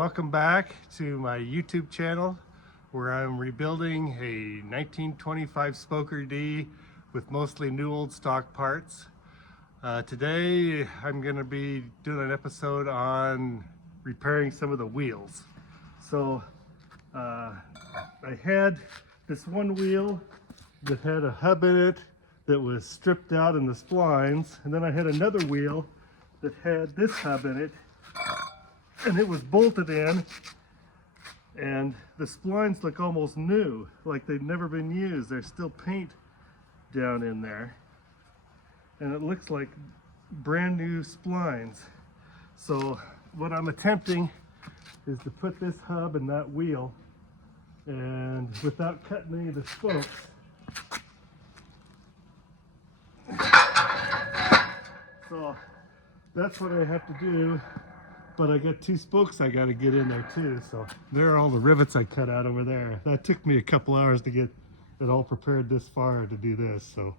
welcome back to my YouTube channel where I'm rebuilding a 1925 Spoker D with mostly new old stock parts. Today I'm going to be doing an episode on repairing some of the wheels. So I had this one wheel that had a hub in it that was stripped out in the splines, and then I had another wheel that had this hub in it and it was bolted in, and the splines look almost new, like they've never been used. There's still paint down in there and it looks like brand new splines. So what I'm attempting is to put this hub in that wheel, and without cutting any of the spokes, so that's what I have to do. But I got two spokes I got to get in there too. So there are all the rivets I cut out over there. That took me a couple hours to get it all prepared this far to do this. So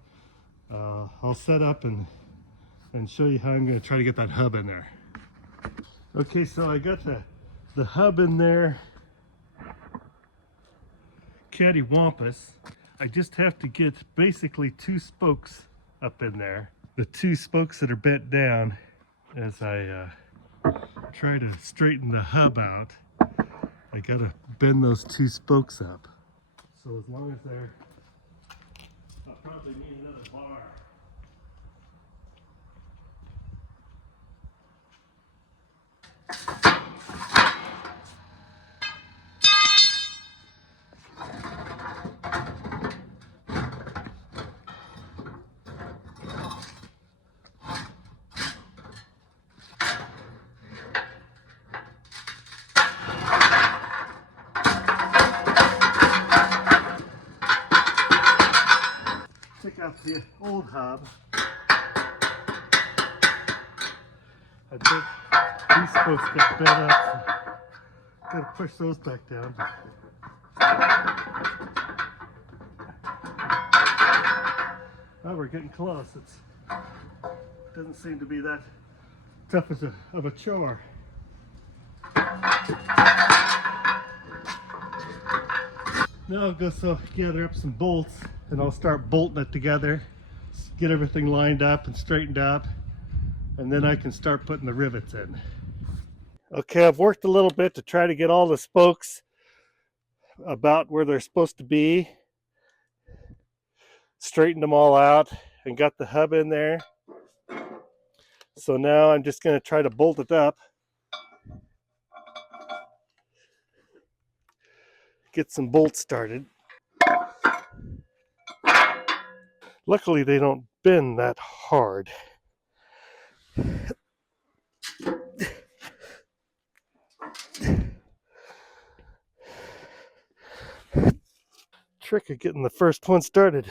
I'll set up and show you how I'm going to try to get that hub in there. Okay, so I got the hub in there cattywampus. I just have to get basically two spokes up in there. The two spokes that are bent down as I try to straighten the hub out. I gotta bend those two spokes up. So as long as they're, I'll probably need another bar. Take out the old hub. I think these spokes got bent up, so gotta push those back down. Oh, we're getting close. It doesn't seem to be that tough of a chore. Now I'll go gather up some bolts and I'll start bolting it together, get everything lined up and straightened out, and then I can start putting the rivets in. Okay, I've worked a little bit to try to get all the spokes about where they're supposed to be, straightened them all out, and got the hub in there. So now I'm just going to try to bolt it up, get some bolts started. Luckily they don't bend that hard. Trick of getting the first one started.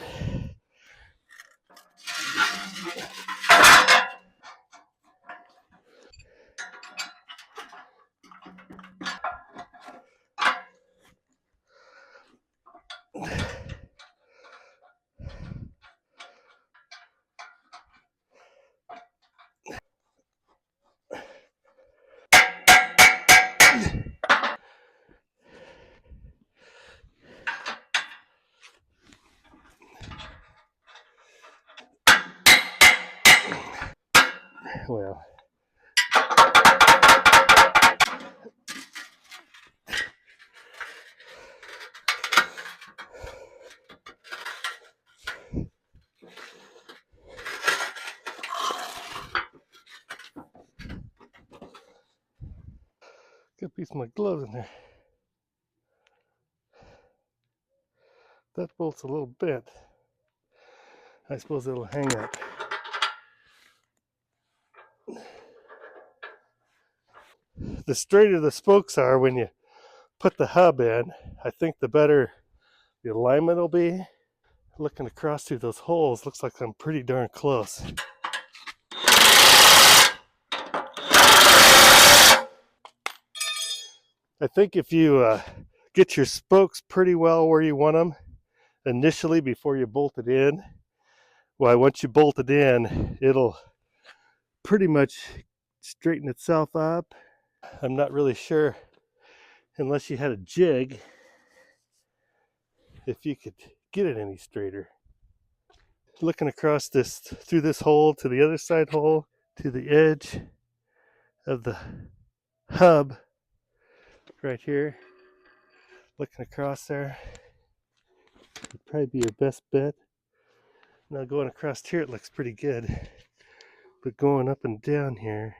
Well, got a piece of my gloves in there. That bolt's a little bent. I suppose it'll hang up. The straighter the spokes are when you put the hub in, I think the better the alignment will be. Looking across through those holes, looks like I'm pretty darn close. I think if you get your spokes pretty well where you want them initially before you bolt it in, well, once you bolt it in, it'll pretty much straighten itself up. I'm not really sure unless you had a jig, if you could get it any straighter. Looking across this, through this hole to the other side hole, to the edge of the hub right here, looking across there, would probably be your best bet. Now going across here, it looks pretty good, but going up and down here,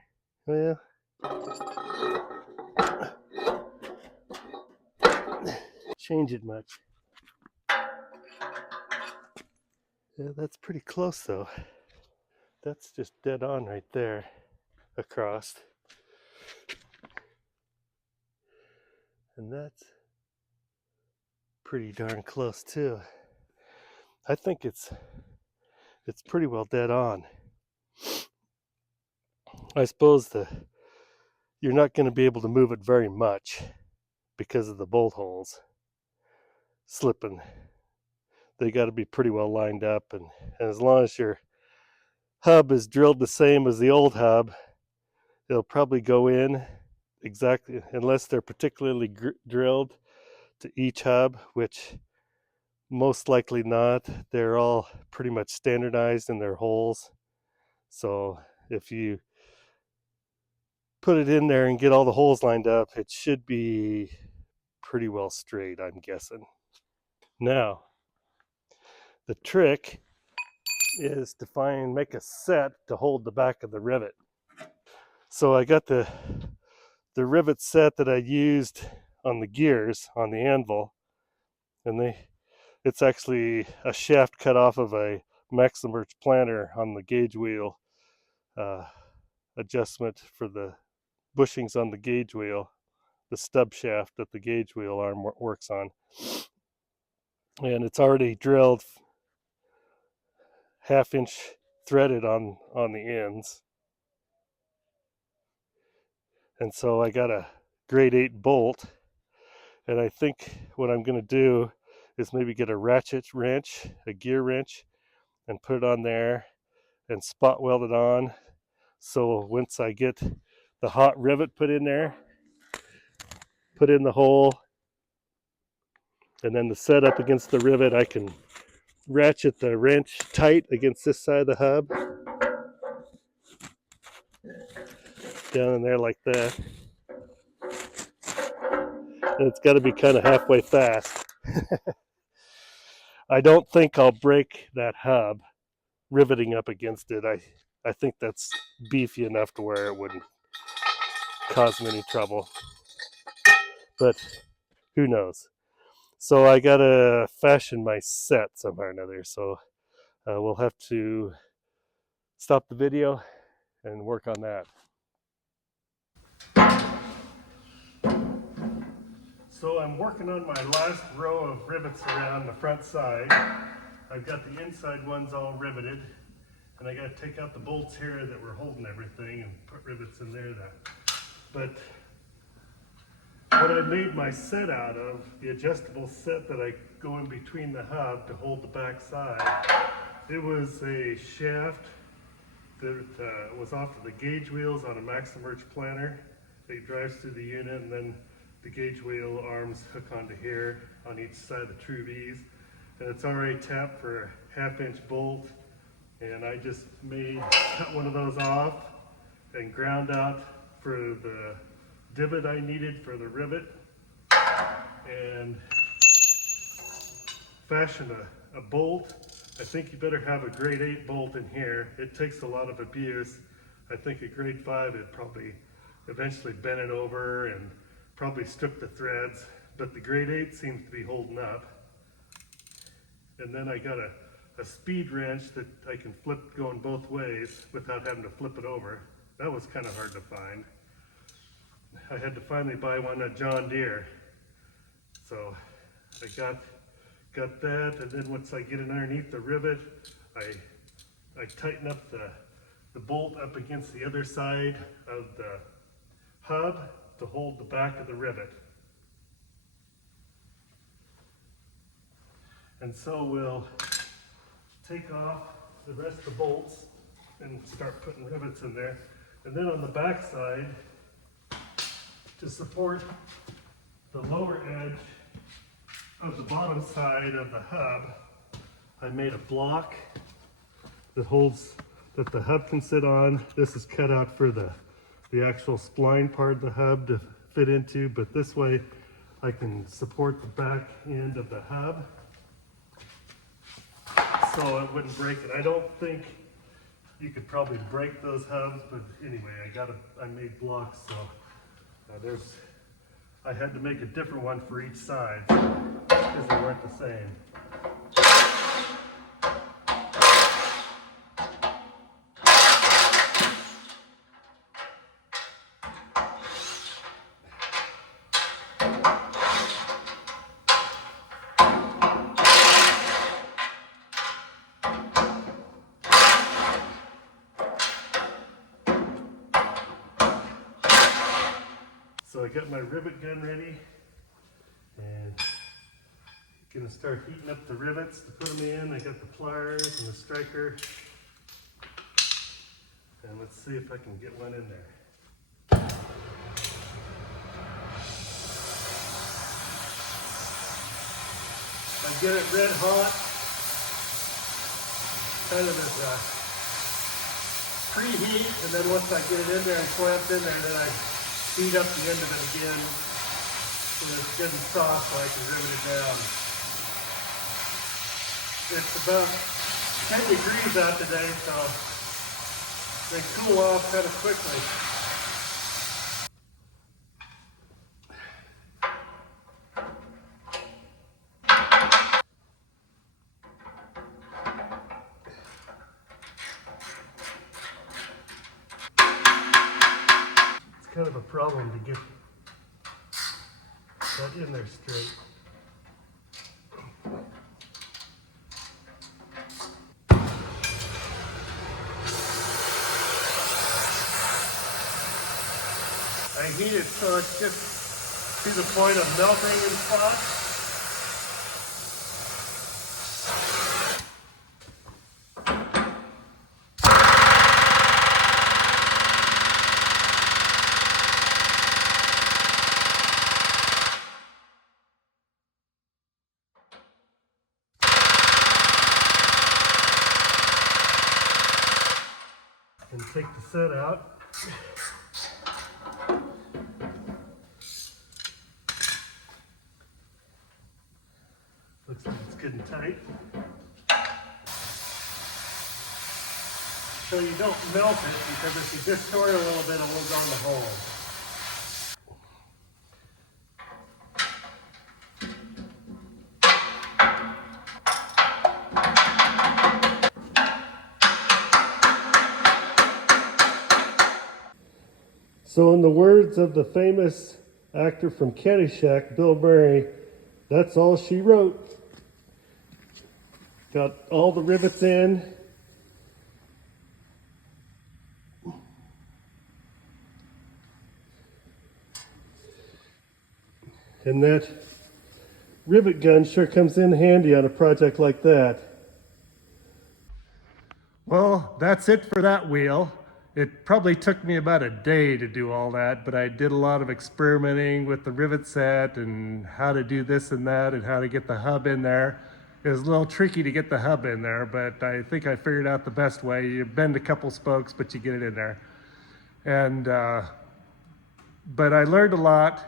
well, change it much. Yeah, that's pretty close though. That's just dead on right there across. And that's pretty darn close too. I think it's pretty well dead on. I suppose you're not going to be able to move it very much because of the bolt holes slipping. They got to be pretty well lined up, and as long as your hub is drilled the same as the old hub, it'll probably go in exactly, unless they're particularly drilled to each hub, which most likely not. They're all pretty much standardized in their holes. So if you put it in there and get all the holes lined up, it should be pretty well straight, I'm guessing. Now, the trick is to make a set to hold the back of the rivet. So I got the rivet set that I used on the gears on the anvil, and it's actually a shaft cut off of a Maximerch planter on the gauge wheel adjustment for the bushings on the gauge wheel, the stub shaft that the gauge wheel arm works on. And it's already drilled 1/2 inch threaded on the ends. And so I got a grade 8 bolt, and I think what I'm going to do is maybe get a ratchet wrench, a gear wrench, and put it on there and spot weld it on. So once I get the hot rivet put in there, put in the hole, and then the set up against the rivet, I can ratchet the wrench tight against this side of the hub, down in there like that. And it's got to be kind of halfway fast. I don't think I'll break that hub riveting up against it. I think that's beefy enough to where it wouldn't cause me any trouble. But who knows? So I gotta fashion my set somehow or another. So we'll have to stop the video and work on that. So I'm working on my last row of rivets around the front side. I've got the inside ones all riveted, and I got to take out the bolts here that were holding everything and put rivets in there. But what I made my set out of, the adjustable set that I go in between the hub to hold the back side, it was a shaft that was off of the gauge wheels on a Maximerch planter. It drives through the unit, and then the gauge wheel arms hook onto here on each side of the true V's. And it's already tapped for a 1/2 inch bolt. And I just cut one of those off and ground out for the divot I needed for the rivet, and fashioned a bolt. I think you better have a grade 8 bolt in here. It takes a lot of abuse. I think a grade 5, it probably eventually bent it over and probably stripped the threads, but the grade 8 seems to be holding up. And then I got a speed wrench that I can flip going both ways without having to flip it over. That was kind of hard to find. I had to finally buy one at John Deere. So I got that, and then once I get it underneath the rivet, I tighten up the bolt up against the other side of the hub to hold the back of the rivet. And so we'll take off the rest of the bolts and start putting rivets in there. And then on the back side, to support the lower edge of the bottom side of the hub, I made a block that holds, that the hub can sit on. This is cut out for the actual spline part of the hub to fit into, but this way I can support the back end of the hub so it wouldn't break it. I don't think you could probably break those hubs, but anyway, I made blocks, so I had to make a different one for each side because they weren't the same. So I got my rivet gun ready, and gonna start heating up the rivets to put them in. I got the pliers and the striker, and let's see if I can get one in there. I get it red hot, kind of as a preheat, and then once I get it in there and clamped in there, then I heat up the end of it again so that it's good and soft so I can rivet it down. It's about 10 degrees out today, so they cool off kind of quickly. Kind of a problem to get that in there straight. I heat it so it's just to the point of melting in spots. And take the set out. Looks like it's good and tight. So you don't melt it, because if you just sort it a little bit, it will go in the hole. So in the words of the famous actor from Caddyshack, Bill Murray, that's all she wrote. Got all the rivets in. And that rivet gun sure comes in handy on a project like that. Well, that's it for that wheel. It probably took me about a day to do all that, but I did a lot of experimenting with the rivet set and how to do this and that and how to get the hub in there. It was a little tricky to get the hub in there, but I think I figured out the best way. You bend a couple spokes, but you get it in there. And but I learned a lot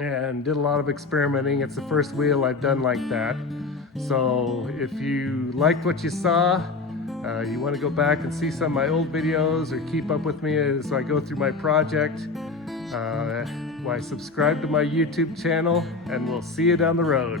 and did a lot of experimenting. It's the first wheel I've done like that. So if you liked what you saw, you want to go back and see some of my old videos or keep up with me as I go through my project, why subscribe to my YouTube channel, and we'll see you down the road.